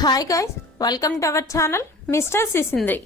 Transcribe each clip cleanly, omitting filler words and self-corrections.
Hi guys, welcome to our channel mister Sisindri.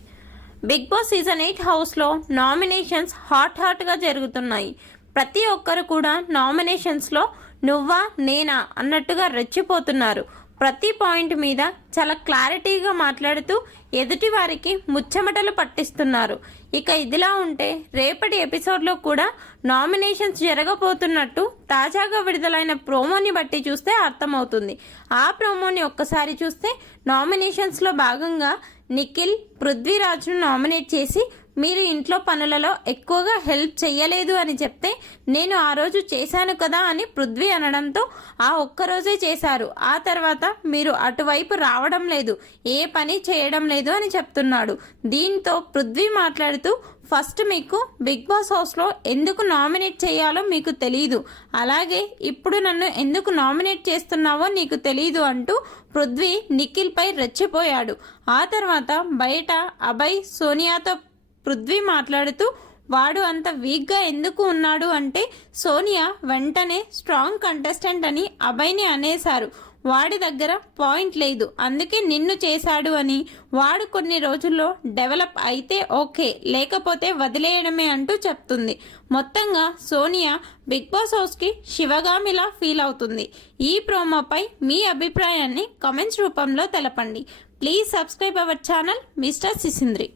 Bigg Boss season 8 హౌస్లో nominations హాట్గా జరుగుతున్నాయి. ప్రతి ఒక్కరు కూడా నామినేషన్స్లో నువ్వా నేనా అన్నట్టుగా రెచ్చిపోతున్నారు. ప్రతి పాయింట్ మీద చాలా క్లారిటీగా మాట్లాడుతూ ఎదుటి వారికి ముచ్చమటలు పట్టిస్తున్నారు. ఇక ఇదిలా ఉంటే రేపటి ఎపిసోడ్లో కూడా నామినేషన్స్ జరగబోతున్నట్టు తాజాగా విడుదలైన ప్రోమోని బట్టి చూస్తే అర్థమవుతుంది. ఆ ప్రోమోని ఒక్కసారి చూస్తే నామినేషన్స్లో భాగంగా నిఖిల్ పృథ్వీరాజ్ను నామినేట్ చేసి మీరు ఇంట్లో పనులలో ఎక్కువగా హెల్ప్ చెయ్యలేదు అని చెప్తే నేను ఆ రోజు చేశాను కదా అని పృథ్వీ అనడంతో ఆ ఒక్కరోజే చేశారు, ఆ తర్వాత మీరు అటువైపు రావడం లేదు, ఏ పని చేయడం లేదు అని చెప్తున్నాడు. దీంతో పృథ్వీ మాట్లాడుతూ ఫస్ట్ మీకు బిగ్ బాస్ హౌస్లో ఎందుకు నామినేట్ చేయాలో మీకు తెలీదు, అలాగే ఇప్పుడు నన్ను ఎందుకు నామినేట్ చేస్తున్నావో నీకు తెలీదు అంటూ పృథ్వీ నిఖిల్పై రెచ్చిపోయాడు. ఆ తర్వాత బయట అభయ్ సోనియాతో పృథ్వీ మాట్లాడుతూ వాడు అంత వీక్గా ఎందుకు ఉన్నాడు అంటే సోనియా వెంటనే స్ట్రాంగ్ కంటెస్టెంట్ అని అభయ్ని అనేశారు. వాడి దగ్గర పాయింట్ లేదు, అందుకే నిన్ను చేశాడు అని, వాడు కొన్ని రోజుల్లో డెవలప్ అయితే ఓకే, లేకపోతే వదిలేయడమే అంటూ చెప్తుంది. మొత్తంగా సోనియా బిగ్ బాస్ హౌస్కి శివగామిలా ఫీల్ అవుతుంది. ఈ ప్రోమోపై మీ అభిప్రాయాన్ని కామెంట్స్ రూపంలో తెలపండి. Please subscribe our channel mister సిసింద్రి.